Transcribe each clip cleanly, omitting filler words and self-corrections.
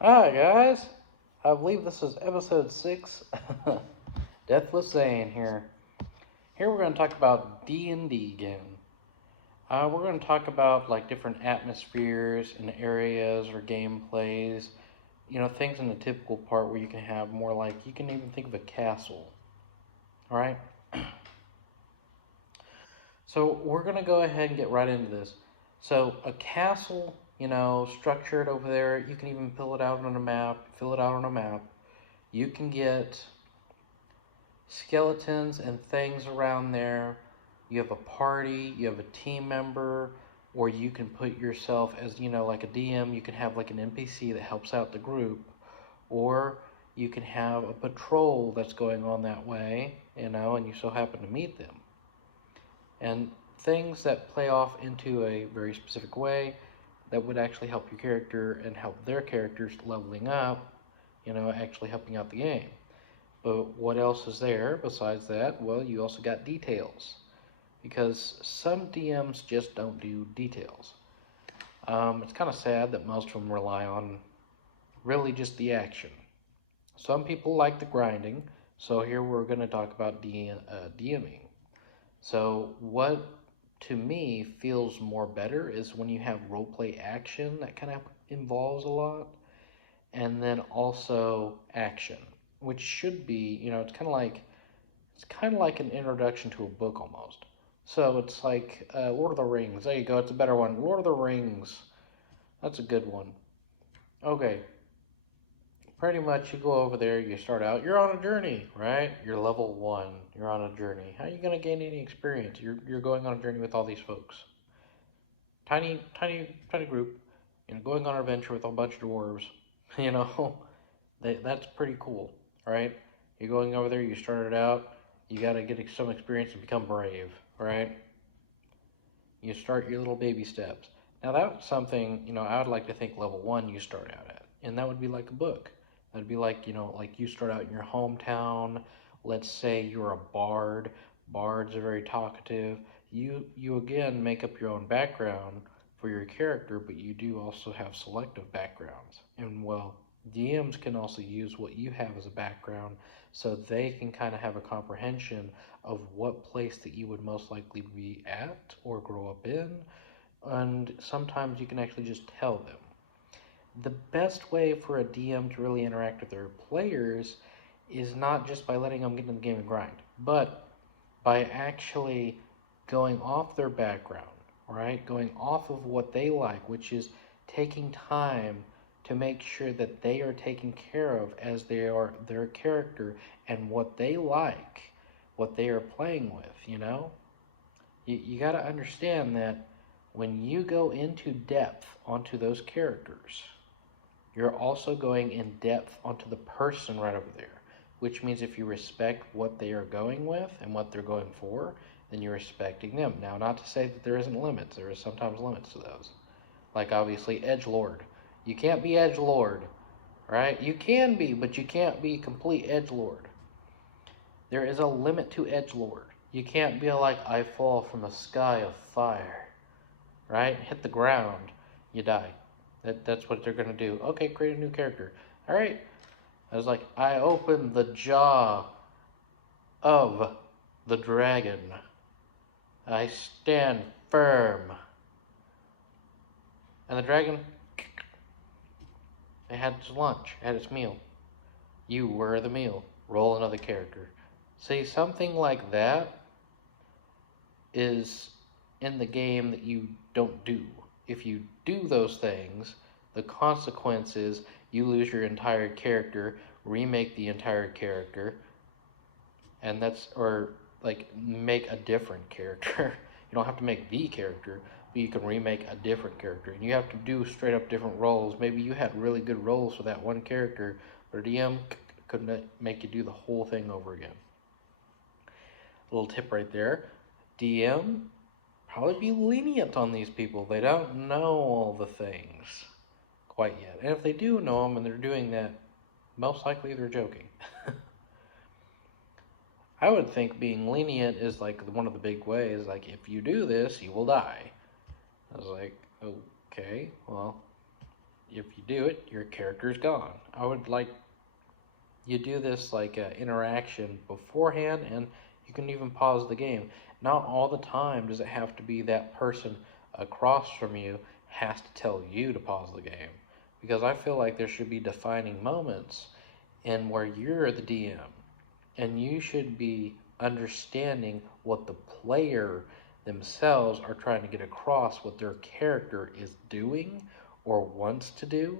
Hi guys, I believe this is episode 6. Deathless Zane here. Here we're going to talk about D&D again. We're going to talk about like different atmospheres and areas or gameplays. Things in the typical part where you can have more like, you can even think of a castle. Alright? So we're going to go ahead and get right into this. So a castle, structured over there, you can even fill it out on a map. You can get skeletons and things around there. You have a party, you have a team member, or you can put yourself as, like a DM, you can have like an NPC that helps out the group, or you can have a patrol that's going on that way, and you so happen to meet them. And things that play off into a very specific way that would actually help your character and help their characters leveling up, actually helping out the game. But what else is there besides that? Well, you also got details. Because some DMs just don't do details. It's kind of sad that most of them rely on really just the action. Some people like the grinding, so here we're going to talk about DMing. So, what to me feels more better is when you have roleplay action that kind of involves a lot, and then also action, which should be, it's kind of like an introduction to a book almost. So it's like Lord of the Rings. There you go. It's a better one. Lord of the Rings. That's a good one. Okay. Pretty much you go over there, you start out, you're on a journey, right? You're level 1, you're on a journey. How are you going to gain any experience? You're going on a journey with all these folks. Tiny, tiny, tiny group, going on an adventure with a bunch of dwarves. You know, that's pretty cool, right? You're going over there, you started out, you got to get some experience and become brave, right? You start your little baby steps. Now that's something, I would like to think level 1 you start out at. And that would be like a book. That'd be like, like you start out in your hometown. Let's say you're a bard. Bards are very talkative. You again make up your own background for your character, but you do also have selective backgrounds. And well, DMs can also use what you have as a background so they can kind of have a comprehension of what place that you would most likely be at or grow up in, and sometimes you can actually just tell them. The best way for a DM to really interact with their players is not just by letting them get in the game and grind, but by actually going off their background, right? Going off of what they like, which is taking time to make sure that they are taken care of as they are their character and what they like, what they are playing with, You got to understand that when you go into depth onto those characters, you're also going in depth onto the person right over there, which means if you respect what they are going with and what they're going for, then you're respecting them. Now, not to say that there isn't limits. There is sometimes limits to those. Like, obviously, edge lord. You can't be edge lord, right? You can be, but you can't be complete edge lord. There is a limit to edge lord. You can't be like, I fall from a sky of fire, right? Hit the ground, you die. That's what they're gonna do. Okay, create a new character. All right. I was like, I open the jaw of the dragon. I stand firm. And the dragon, it had its lunch, it had its meal. You were the meal. Roll another character. See, something like that is in the game that you don't do. If you do those things, the consequence is you lose your entire character, remake the entire character, and or like make a different character. You don't have to make the character, but you can remake a different character. And you have to do straight up different roles. Maybe you had really good roles for that one character, but a DM could make you do the whole thing over again. A little tip right there. DM, probably be lenient on these people. They don't know all the things quite yet. And if they do know them and they're doing that, most likely they're joking. I would think being lenient is like one of the big ways. Like, if you do this, you will die. I was like, okay, well, If you do it, your character's gone. I would like you do this like interaction beforehand, and you can even pause the game. Not all the time does it have to be that person across from you has to tell you to pause the game, because I feel like there should be defining moments in where you're the DM and you should be understanding what the player themselves are trying to get across, what their character is doing or wants to do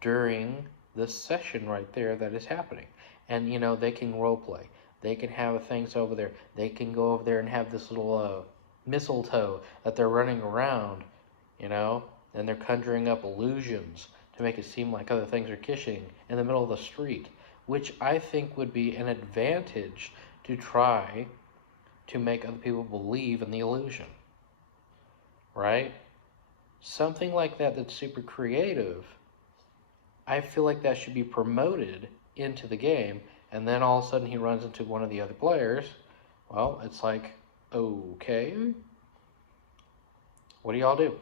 during this session right there that is happening. And they can role play. They can have things over there. They can go over there and have this little mistletoe that they're running around, you know, and they're conjuring up illusions to make it seem like other things are kissing in the middle of the street, which I think would be an advantage to try to make other people believe in the illusion, right? Something like that that's super creative. I feel like that should be promoted into the game, and then all of a sudden he runs into one of the other players. Well, it's like, okay, what do y'all do?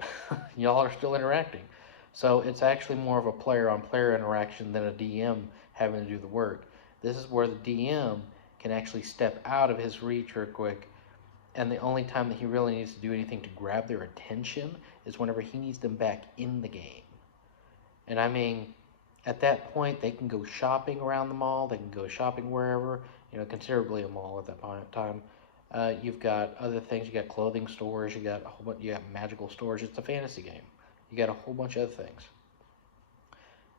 Y'all are still interacting. So it's actually more of a player on player interaction than a DM having to do the work. This is where the DM can actually step out of his reach real quick, and the only time that he really needs to do anything to grab their attention is whenever he needs them back in the game. And I mean, at that point, they can go shopping around the mall. They can go shopping wherever, considerably a mall at that point in time. You've got other things. You got clothing stores. You got a whole bunch. You got magical stores. It's a fantasy game. You got a whole bunch of other things.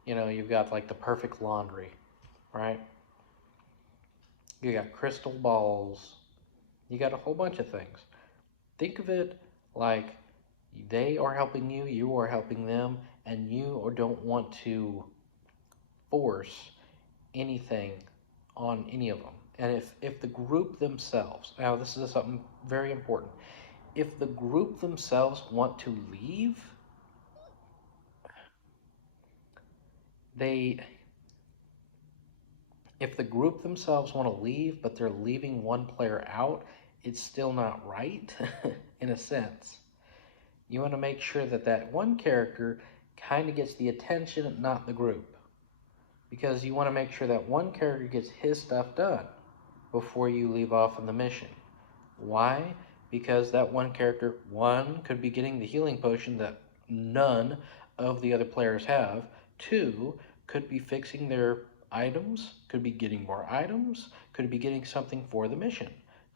You've got like the perfect laundry, right? You got crystal balls. You got a whole bunch of things. Think of it like they are helping you, you are helping them, and you don't want to force anything on any of them. And if the group themselves, now this is something very important, if the group themselves want to leave, if the group themselves want to leave, but they're leaving one player out, it's still not right, in a sense. You want to make sure that that one character kind of gets the attention, not the group. Because you want to make sure that one character gets his stuff done before you leave off on the mission. Why? Because that one character, one, could be getting the healing potion that none of the other players have. Two, could be fixing their items, could be getting more items, could be getting something for the mission,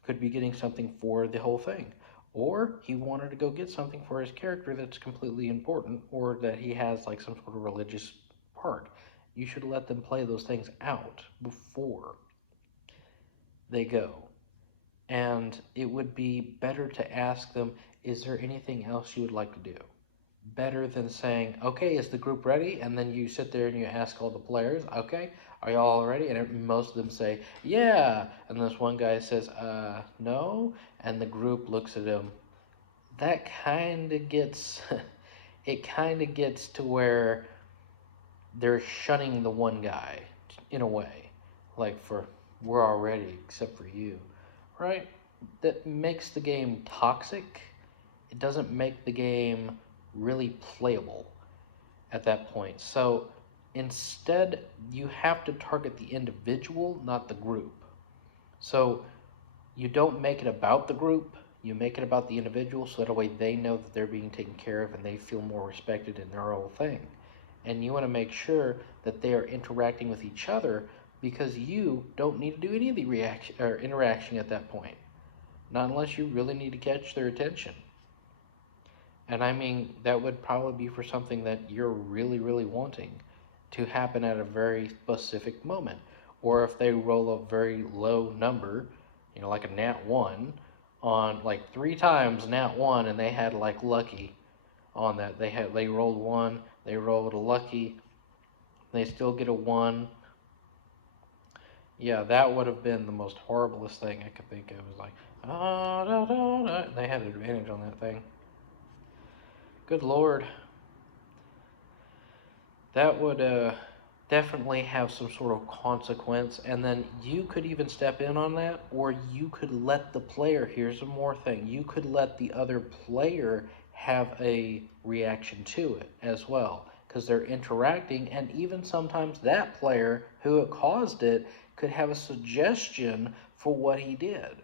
could be getting something for the whole thing. Or he wanted to go get something for his character that's completely important, or that he has like some sort of religious part. You should let them play those things out before they go. And it would be better to ask them, is there anything else you would like to do? Better than saying, okay, is the group ready? And then you sit there and you ask all the players, okay, are y'all ready? And most of them say, yeah. And this one guy says, no. And the group looks at him. That kind of gets, it kind of gets to where they're shunning the one guy in a way. Like, we're all ready except for you, right? That makes the game toxic. It doesn't make the game really playable at that point. So instead, you have to target the individual, not the group. So you don't make it about the group, you make it about the individual, so that way they know that they're being taken care of and they feel more respected in their whole thing. And you want to make sure that they are interacting with each other, because you don't need to do any of the reaction or interaction at that point. Not unless you really need to catch their attention. And I mean, that would probably be for something that you're really, really wanting to happen at a very specific moment. Or if they roll a very low number, like a nat 1, on like 3 times nat 1, and they had like lucky on that. They rolled 1, they rolled a lucky, they still get a 1. Yeah, that would have been the most horriblest thing I could think of. It was like, da, da, da. They had an advantage on that thing. Good Lord. That would definitely have some sort of consequence, and then you could even step in on that, or you could let the player, here's one more thing, you could let the other player have a reaction to it as well. because they're interacting, and even sometimes that player who caused it could have a suggestion for what he did.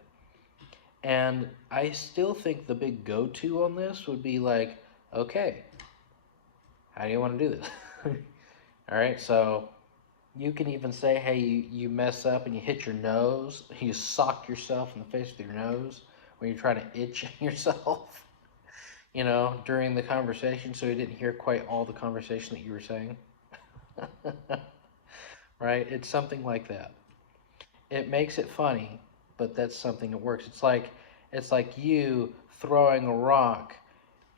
And I still think the big go-to on this would be like, okay, how do you want to do this? All right, so you can even say, hey, you mess up and you hit your nose, you sock yourself in the face with your nose when you're trying to itch yourself, during the conversation, so you didn't hear quite all the conversation that you were saying. Right? It's something like that. It makes it funny, but that's something that works. It's like you throwing a rock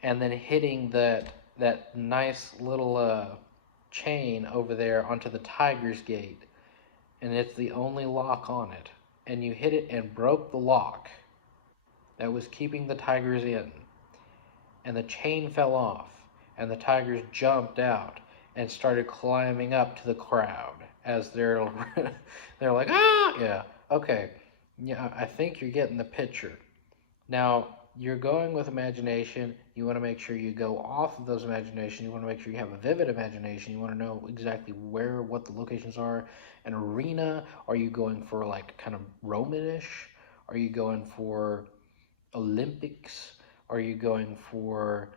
and then hitting that nice little chain over there onto the tiger's gate, and it's the only lock on it, and you hit it and broke the lock that was keeping the tigers in, and the chain fell off, and the tigers jumped out and started climbing up to the crowd as they're they're like, ah, yeah, okay, yeah, I think you're getting the picture. Now, you're going with imagination. You want to make sure you go off of those imagination. You want to make sure you have a vivid imagination. You want to know exactly what the locations are. An arena. Are you going for like kind of Romanish? Are you going for Olympics? Are you going for,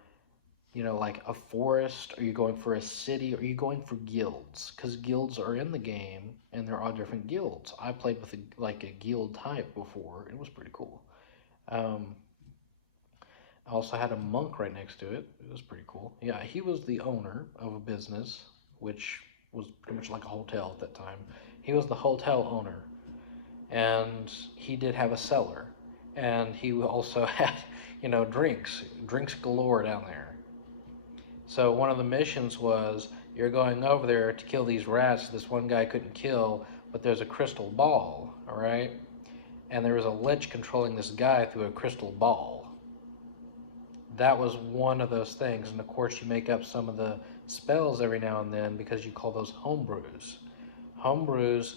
like a forest? Are you going for a city? Are you going for guilds? Because guilds are in the game, and there are different guilds. I played with a guild type before. It was pretty cool. Um, I also had a monk right next to it. It was pretty cool. Yeah, he was the owner of a business, which was pretty much like a hotel at that time. He was the hotel owner, and he did have a cellar, and he also had, drinks galore down there. So one of the missions was you're going over there to kill these rats this one guy couldn't kill, but there's a crystal ball, all right? And there was a lich controlling this guy through a crystal ball. That was one of those things. And of course, you make up some of the spells every now and then because you call those homebrews. Homebrews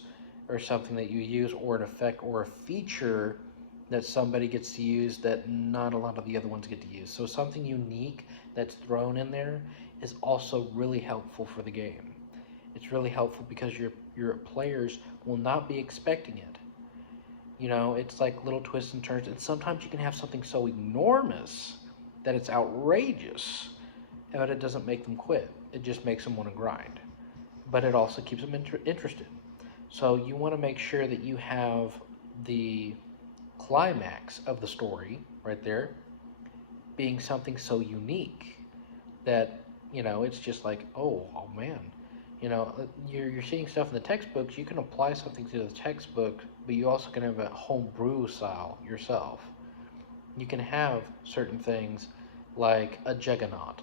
are something that you use, or an effect or a feature that somebody gets to use that not a lot of the other ones get to use. So something unique that's thrown in there is also really helpful for the game. It's really helpful because your players will not be expecting it. It's like little twists and turns, and sometimes you can have something so enormous that it's outrageous, but it doesn't make them quit. It just makes them want to grind. But it also keeps them interested. So you want to make sure that you have the climax of the story right there being something so unique that, it's just like, oh man. You're seeing stuff in the textbooks. You can apply something to the textbook, but you also can have a home brew style yourself. You can have certain things like a juggernaut,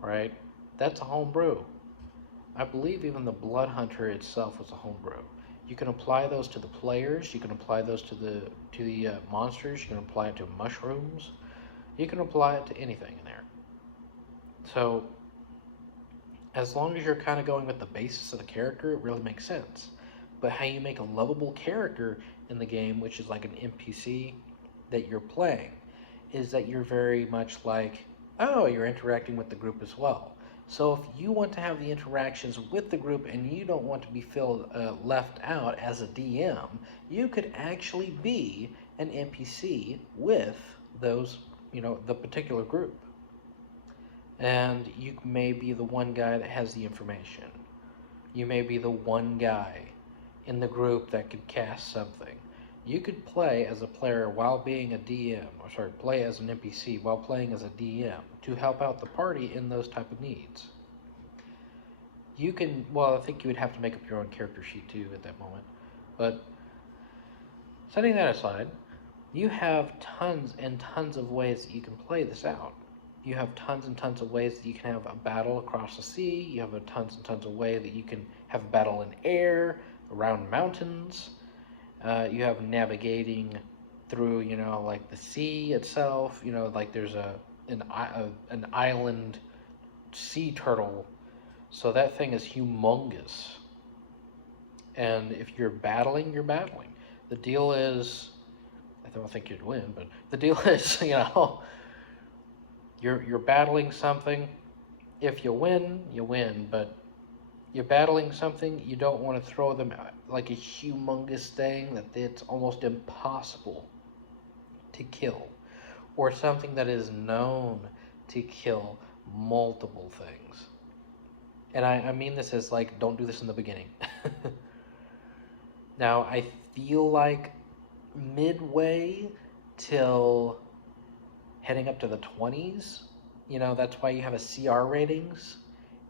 right? That's a home brew. I believe even the Blood Hunter itself was a home brew. You can apply those to the players. You can apply those to the monsters. You can apply it to mushrooms. You can apply it to anything in there. So as long as you're kind of going with the basis of the character, it really makes sense. But how you make a lovable character in the game, which is like an NPC that you're playing, is that you're very much like, oh, you're interacting with the group as well. So if you want to have the interactions with the group and you don't want to be left out as a DM, you could actually be an NPC with those, the particular group. And you may be the one guy that has the information. You may be the one guy in the group that could cast something. You could play as a player while being a DM, or sorry, play as an NPC while playing as a DM to help out the party in those type of needs. You can, well, I think you would have to make up your own character sheet too at that moment. But setting that aside, you have tons and tons of ways that you can play this out. You have tons and tons of ways that you can have a battle across the sea. You have tons and tons of ways that you can have a battle in air, around mountains. You have navigating through, like the sea itself. Like there's an island sea turtle. So that thing is humongous. And if you're battling, you're battling. The deal is, I don't think you'd win, but the deal is, you're battling something, if you win, but you're battling something, you don't want to throw them out like a humongous thing that it's almost impossible to kill, or something that is known to kill multiple things. And I mean this as like, don't do this in the beginning. Now, I feel like midway till heading up to the 20s, that's why you have a CR ratings.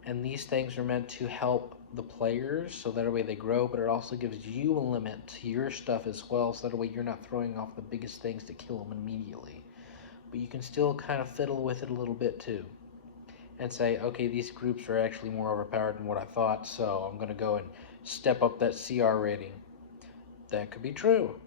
And these things are meant to help the players so that way they grow, but it also gives you a limit to your stuff as well, so that way you're not throwing off the biggest things to kill them immediately. But you can still kind of fiddle with it a little bit too and say, okay, these groups are actually more overpowered than what I thought, so I'm going to go and step up that CR rating. That could be true.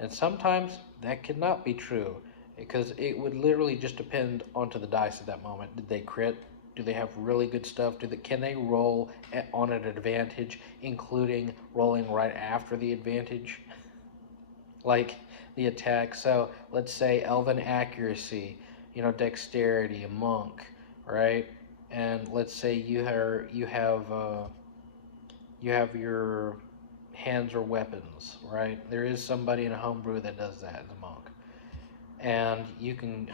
And sometimes that could not be true, because it would literally just depend onto the dice at that moment. Did they crit? Do they have really good stuff? Can they roll on an advantage, including rolling right after the advantage? Like the attack. So let's say elven accuracy, dexterity, a monk, right? And let's say you have your hands or weapons, right? There is somebody in a homebrew that does that as a monk, and you can.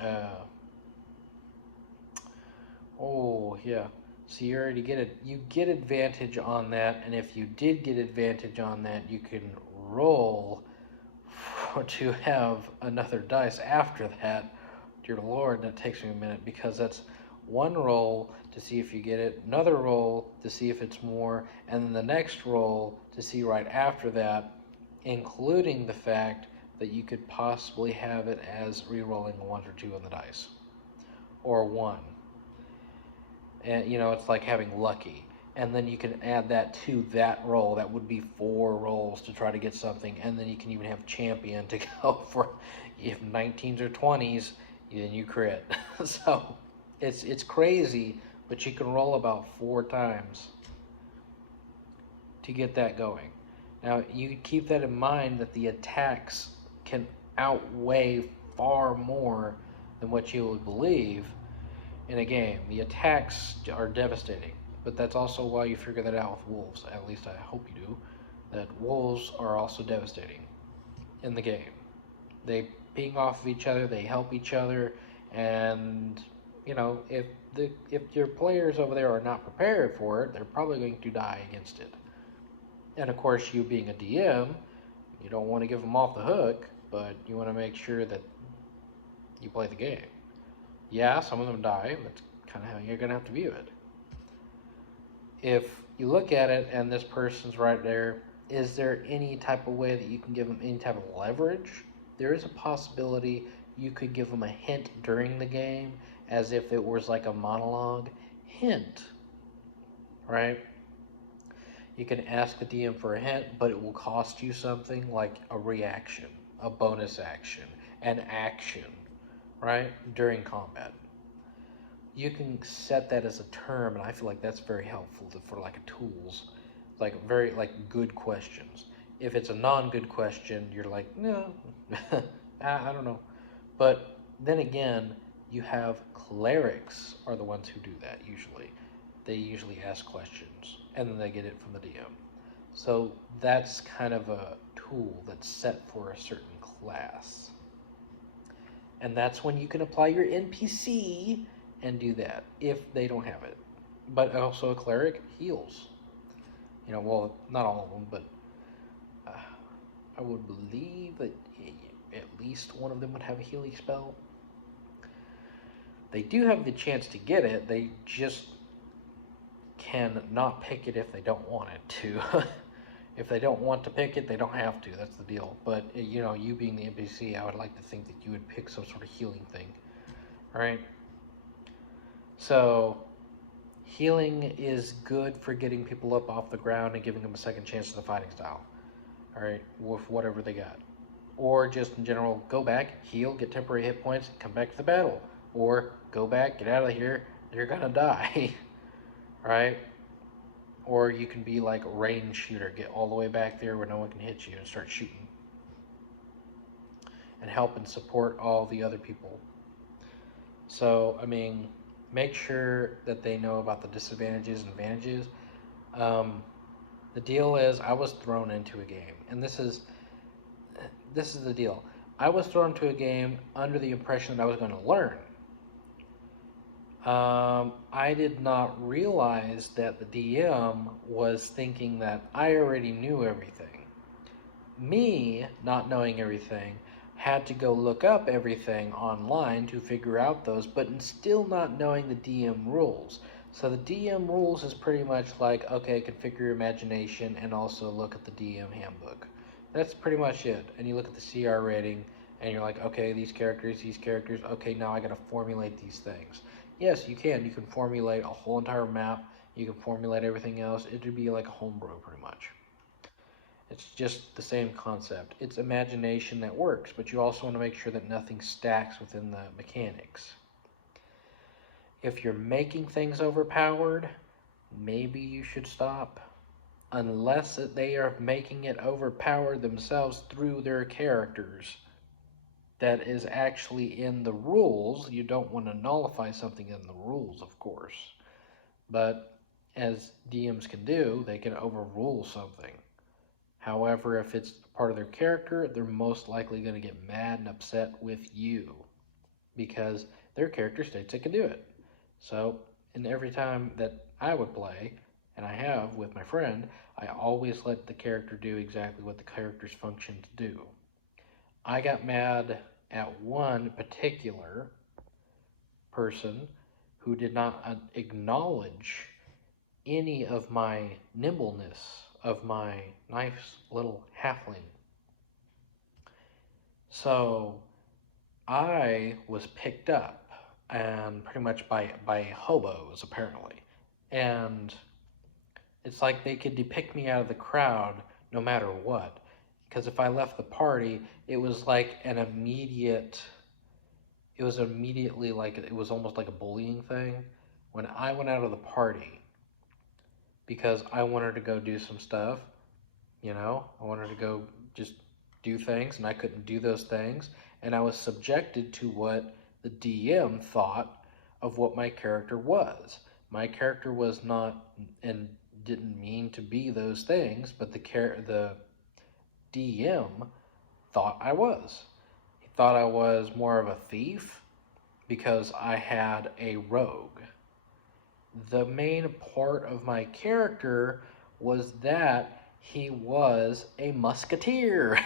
Oh yeah. So you already get it. You get advantage on that, and if you did get advantage on that, you can roll to have another dice after that. Dear Lord, that takes me a minute, because that's one roll to see if you get it, another roll to see if it's more, and then the next roll to see right after that, including the fact that you could possibly have it as re-rolling a 1 or 2 on the dice, or 1. And it's like having lucky. And then you can add that to that roll. That would be 4 rolls to try to get something. And then you can even have champion to go for, if 19s or 20s, then you crit. So it's crazy, but you can roll about 4 times to get that going. Now, you keep that in mind, that the attacks can outweigh far more than what you would believe in a game. The attacks are devastating, but that's also why you figure that out with wolves. At least I hope you do. That wolves are also devastating in the game. They ping off of each other, they help each other, and if your players over there are not prepared for it, they're probably going to die against it. And of course, you being a DM, you don't want to give them off the hook, but you want to make sure that you play the game. Yeah, some of them die. That's kind of how you're going to have to view it. If you look at it and this person's right there, is there any type of way that you can give them any type of leverage? There is a possibility you could give them a hint during the game, as if it was like a monologue. Hint, right? You can ask the DM for a hint, but it will cost you something like a reaction, a bonus action, an action, right? During combat. You can set that as a term, and I feel like that's very helpful for like tools, like very like good questions. If it's a non-good question, you're like, no, I don't know. But then again, you have clerics are the ones who do that usually. They usually ask questions, and then they get it from the DM. So that's kind of a tool that's set for a certain class. And that's when you can apply your NPC and do that, if they don't have it. But also a cleric heals. Well, not all of them, but I would believe that at least one of them would have a healing spell. They do have the chance to get it, they just can not pick it if they don't want it to. If they don't want to pick it, they don't have to. That's the deal. But you being the NPC, I would like to think that you would pick some sort of healing thing. All right. So healing is good for getting people up off the ground and giving them a second chance to the fighting style. All right, with whatever they got. Or just in general, go back, heal, get temporary hit points, come back to the battle. Or go back, get out of here, you're gonna die. Right? Or you can be like a range shooter, get all the way back there where no one can hit you and start shooting. And help and support all the other people. So, I mean, make sure that they know about the disadvantages and advantages. Um, the deal is, I was thrown into a game, and this is the deal. I was thrown into a game under the impression that I was going to learn. I did not realize that the DM was thinking that I already knew everything. Me, not knowing everything, had to go look up everything online to figure out those, but still not knowing the DM rules. So the DM rules is pretty much like, okay, configure your imagination and also look at the DM handbook. That's pretty much it. And you look at the CR rating and you're like, okay, these characters, okay, now I gotta formulate these things. Yes, you can. You can formulate a whole entire map. You can formulate everything else. It would be like a homebrew, pretty much. It's just the same concept. It's imagination that works, but you also want to make sure that nothing stacks within the mechanics. If you're making things overpowered, maybe you should stop. Unless they are making it overpowered themselves through their characters. That is actually in the rules. You don't want to nullify something in the rules, of course. But as DMs can do, they can overrule something. However, if it's part of their character, they're most likely going to get mad and upset with you because their character states they can do it. So, and every time that I would play, and I have with my friend, I always let the character do exactly what the character's function to do. I got mad at one particular person who did not acknowledge any of my nimbleness of my nice little halfling. So I was picked up and pretty much by hobos apparently. And it's like they could depict me out of the crowd no matter what. Because if I left the party, it was immediately like, it was almost like a bullying thing. When I went out of the party, because I wanted to go do some stuff, I wanted to go just do things, and I couldn't do those things. And I was subjected to what the DM thought of what my character was. My character was not and didn't mean to be those things, but the DM thought I was. He thought I was more of a thief because I had a rogue. The main part of my character was that he was a musketeer.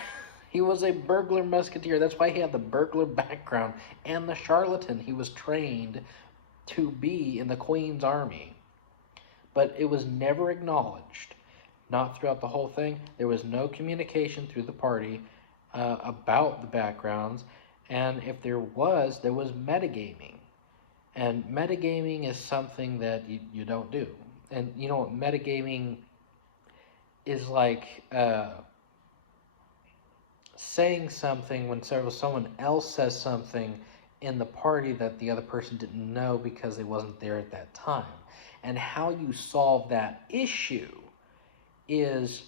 He was a burglar musketeer. That's why he had the burglar background and the charlatan. He was trained to be in the Queen's army. But it was never acknowledged. Not throughout the whole thing. There was no communication through the party about the backgrounds. And if there was metagaming. And metagaming is something that you don't do. And you know what metagaming is like, saying something when someone else says something in the party that the other person didn't know because they wasn't there at that time. And how you solve that issue is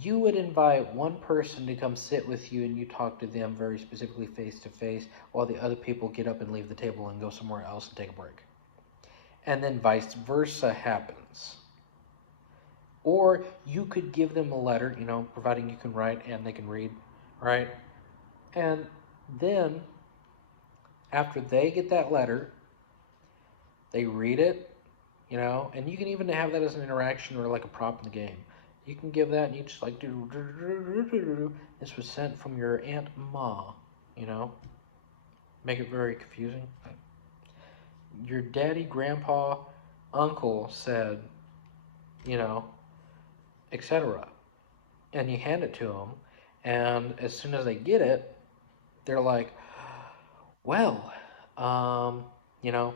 you would invite one person to come sit with you and you talk to them very specifically face to face while the other people get up and leave the table and go somewhere else and take a break. And then vice versa happens. Or you could give them a letter, providing you can write and they can read, right? And then after they get that letter, they read it, and you can even have that as an interaction or like a prop in the game. You can give that and you just like, this was sent from your Aunt Ma, make it very confusing. Your daddy, grandpa, uncle said, you know, etc. And you hand it to them, and as soon as they get it, they're like, well, um, you know,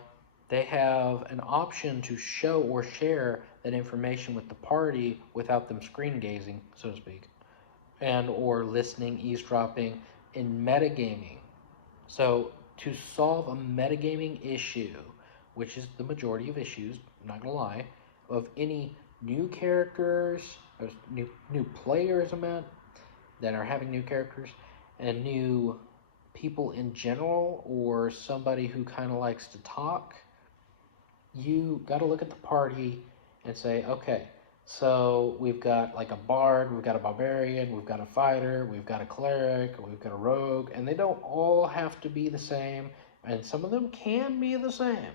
they have an option to show or share that information with the party without them screen gazing, so to speak, and or listening, eavesdropping in metagaming. So to solve a metagaming issue, which is the majority of issues, I'm not gonna lie, of any new characters, or new players, I meant, that are having new characters, and new people in general, or somebody who kind of likes to talk, you got to look at the party and say, okay, so we've got like a bard, we've got a barbarian, we've got a fighter, we've got a cleric, we've got a rogue, and they don't all have to be the same, and some of them can be the same.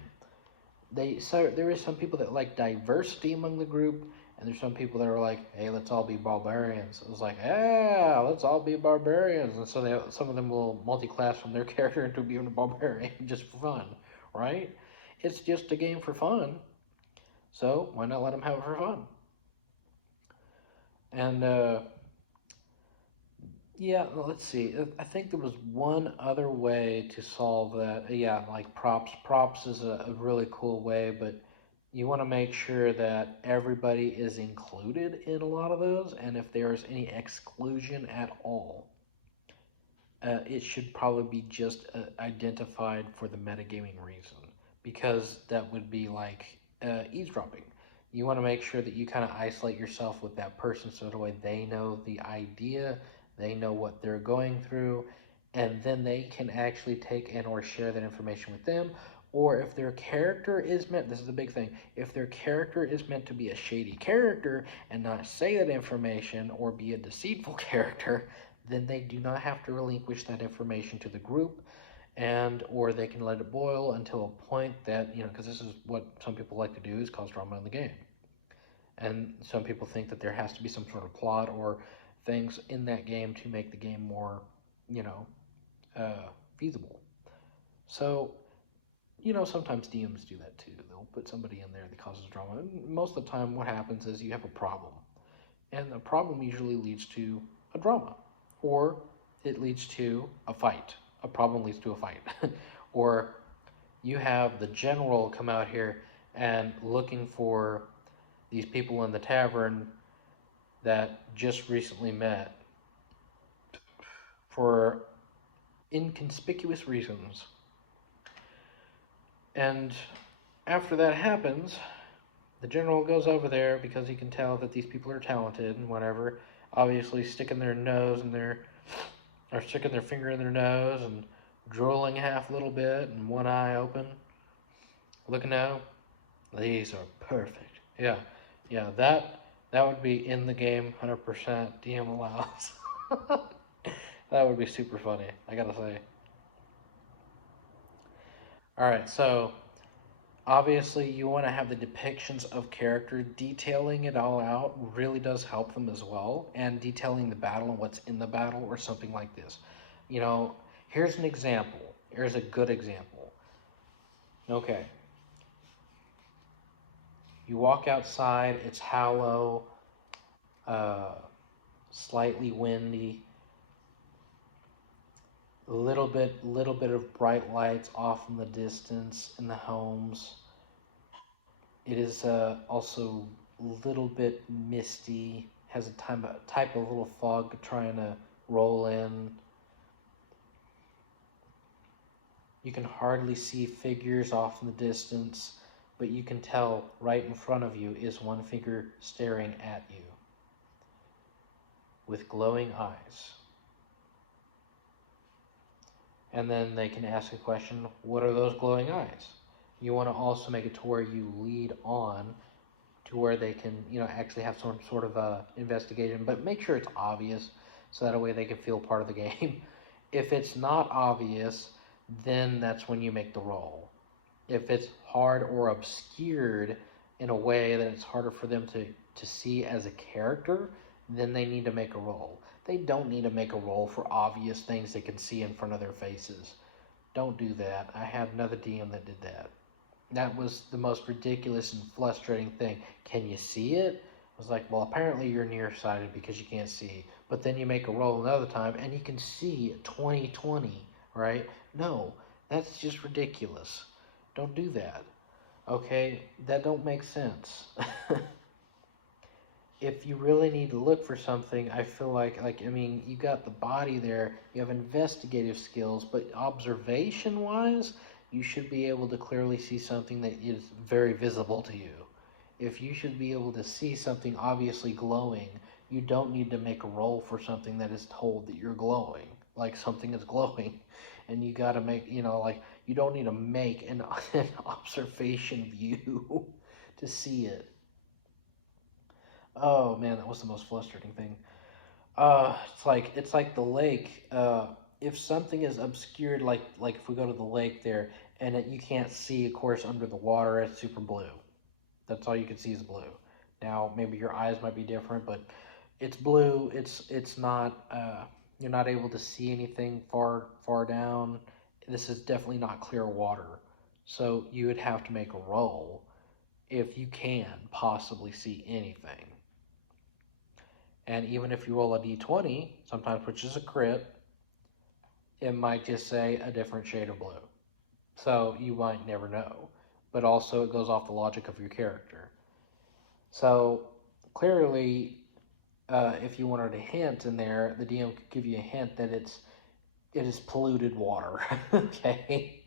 There is some people that like diversity among the group, and there's some people that are like, hey, let's all be barbarians. It was like, yeah, let's all be barbarians, and so some of them will multi-class from their character into being a barbarian just for fun, right? It's just a game for fun, so why not let them have it for fun? And yeah, let's see. I think there was one other way to solve that. Yeah, like props. Props is a really cool way, but you want to make sure that everybody is included in a lot of those, and if there's any exclusion at all, it should probably be just identified for the metagaming reason, because that would be like eavesdropping. You want to make sure that you kind of isolate yourself with that person so that way they know the idea, they know what they're going through, and then they can actually take and or share that information with them. Or if their character is meant, this is the big thing, if their character is meant to be a shady character and not say that information or be a deceitful character, then they do not have to relinquish that information to the group, and or they can let it boil until a point that, because this is what some people like to do, is cause drama in the game. And some people think that there has to be some sort of plot or things in that game to make the game more, you know, feasible. So, sometimes DMs do that too. They'll put somebody in there that causes drama. And most of the time, what happens is you have a problem, and the problem usually leads to a drama, or it leads to a fight. A problem leads to a fight. Or you have the general come out here and looking for these people in the tavern that just recently met for inconspicuous reasons. And after that happens, the general goes over there because he can tell that these people are talented and whatever. Obviously, sticking their nose in their, or sticking their finger in their nose and drooling half a little bit and one eye open, looking at them. These are perfect. Yeah, yeah. That would be in the game, 100% DM allows. That would be super funny. I gotta say. All right, so obviously, you want to have the depictions of character. Detailing it all out really does help them as well, and detailing the battle and what's in the battle or something like this. You know, here's an example. Here's a good example. Okay, you walk outside, it's hollow, uh, slightly windy, little bit of bright lights off in the distance in the homes. It is also a little bit misty, has a type of little fog trying to roll in. You can hardly see figures off in the distance, but you can tell right in front of you is one figure staring at you with glowing eyes. And then they can ask a question, what are those glowing eyes? You want to also make it to where you lead on to where they can, actually have some sort of investigation, but make sure it's obvious so that way they can feel part of the game. If it's not obvious, then that's when you make the roll. If it's hard or obscured in a way that it's harder for them to see as a character, then they need to make a roll. They don't need to make a roll for obvious things they can see in front of their faces. Don't do that. I had another DM that did that. That was the most ridiculous and frustrating thing. Can you see it? I was like, well, apparently you're nearsighted because you can't see. But then you make a roll another time and you can see 20/20, right? No, that's just ridiculous. Don't do that. Okay, that don't make sense. If you really need to look for something, I feel like I mean, you got the body there, you have investigative skills, but observation wise, you should be able to clearly see something that is very visible to you. If you should be able to see something obviously glowing, you don't need to make a roll for something that is told that you're glowing, like something is glowing. and you got to make, like you don't need to make an observation view to see it. Oh man, that was the most frustrating thing. It's like the lake. If something is obscured, like if we go to the lake there, and you can't see, of course, under the water, it's super blue. That's all you can see is blue. Now maybe your eyes might be different, but it's blue. It's not. You're not able to see anything far down. This is definitely not clear water, so you would have to make a roll if you can possibly see anything. And even if you roll a d20, sometimes which is a crit, it might just say a different shade of blue. So you might never know. But also it goes off the logic of your character. So clearly, if you wanted a hint in there, the DM could give you a hint that it is polluted water. Okay?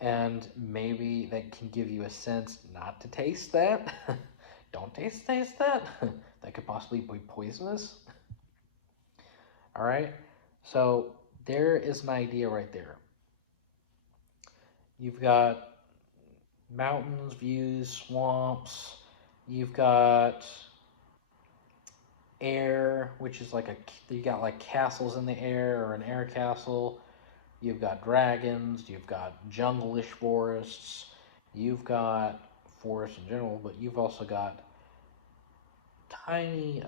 And maybe that can give you a sense not to taste that. Don't taste that. That could possibly be poisonous. All right. So there is an idea right there. You've got mountains, views, swamps. You've got air, which is you got like castles in the air or an air castle. You've got dragons. You've got jungle-ish forests. You've got forests in general, but you've also got tiny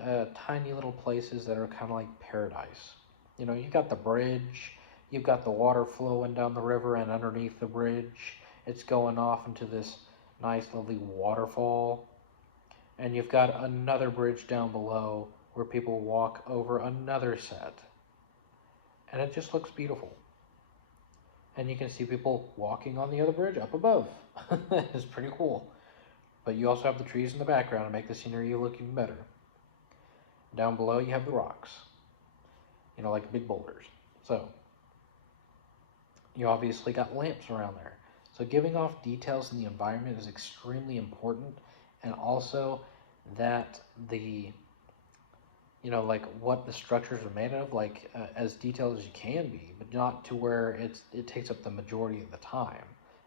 little places that are kind of like paradise. You've got the bridge, you've got the water flowing down the river, and underneath the bridge, it's going off into this nice, lovely waterfall. And you've got another bridge down below where people walk over another set. And it just looks beautiful. And you can see people walking on the other bridge up above. It's pretty cool. But you also have the trees in the background to make the scenery look even better. Down below, you have the rocks, like big boulders. So, you obviously got lamps around there. So, giving off details in the environment is extremely important, and also that like what the structures are made of, as detailed as you can be, but not to where it takes up the majority of the time.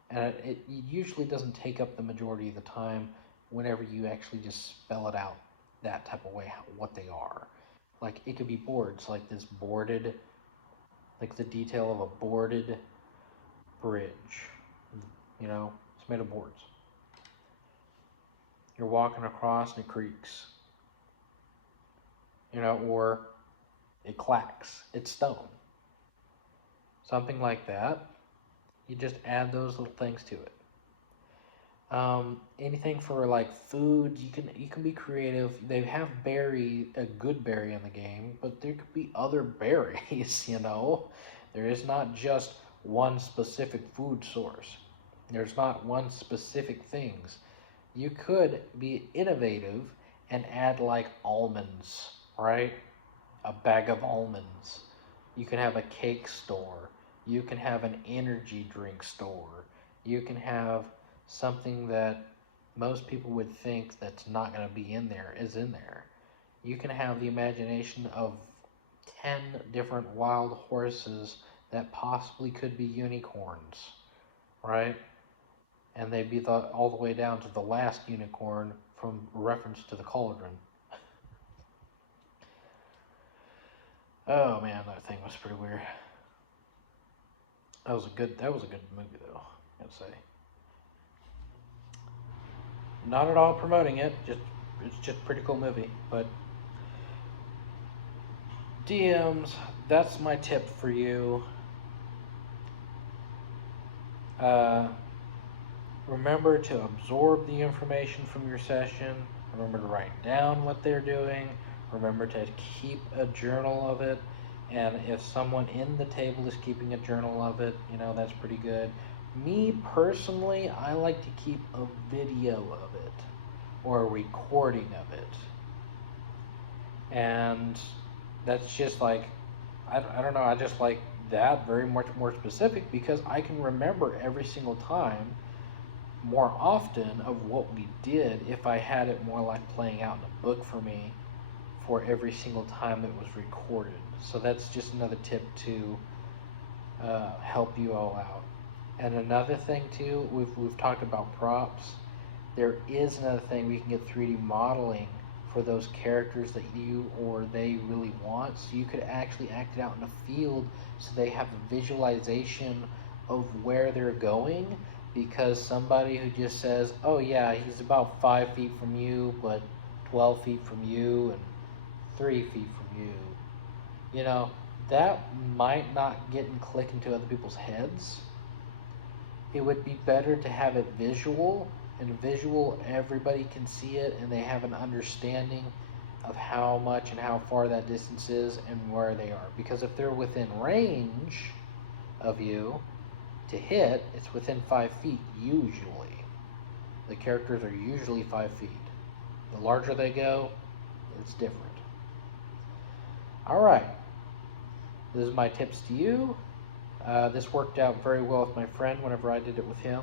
And it usually doesn't take up the majority of the time whenever you actually just spell it out that type of way, what they are. Like it could be boards, like this boarded, like the detail of a boarded bridge. It's made of boards. You're walking across and it creaks. Or it clacks. It's stone. Something like that. You just add those little things to it. Anything for like food, you can be creative. They have a good berry in the game, but there could be other berries. There is not just one specific food source. There's not one specific things. You could be innovative and add like almonds, right? A bag of almonds. You can have a cake store. You can have an energy drink store. You can have something that most people would think that's not going to be in there is in there. You can have the imagination of 10 different wild horses that possibly could be unicorns, right? And they'd be all the way down to the last unicorn from reference to the cauldron. Oh man, that thing was pretty weird. That was a good movie though, I gotta say. Not at all promoting it, it's just a pretty cool movie. But DMs, that's my tip for you. Remember to absorb the information from your session. Remember to write down what they're doing. Remember to keep a journal of it. And if someone in the table is keeping a journal of it, that's pretty good. Me personally, I like to keep a video of it or a recording of it. And that's just like, I don't know, I just like that very much more specific because I can remember every single time more often of what we did if I had it more like playing out in a book for me for every single time it was recorded. So that's just another tip to help you all out. And another thing too, we've talked about props. There is another thing, we can get 3D modeling for those characters that you or they really want. So you could actually act it out in a field so they have a visualization of where they're going, because somebody who just says, oh yeah, he's about 5 feet from you, but 12 feet from you and 3 feet from you, you know, that might not get and click into other people's heads. It would be better to have it visual, and visual everybody can see it and they have an understanding of how much and how far that distance is and where they are. Because if they're within range of you to hit, it's within 5 feet usually. The characters are usually 5 feet. The larger they go, it's different. All right, this is my tips to you. This worked out very well with my friend whenever I did it with him.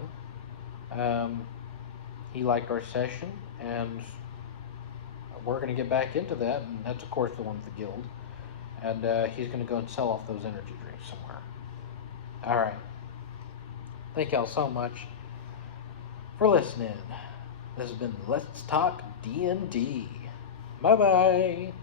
He liked our session, and we're going to get back into that, and that's of course the one with the guild. And he's going to go and sell off those energy drinks somewhere. All right. Thank y'all so much for listening. This has been Let's Talk D&D. Bye-bye.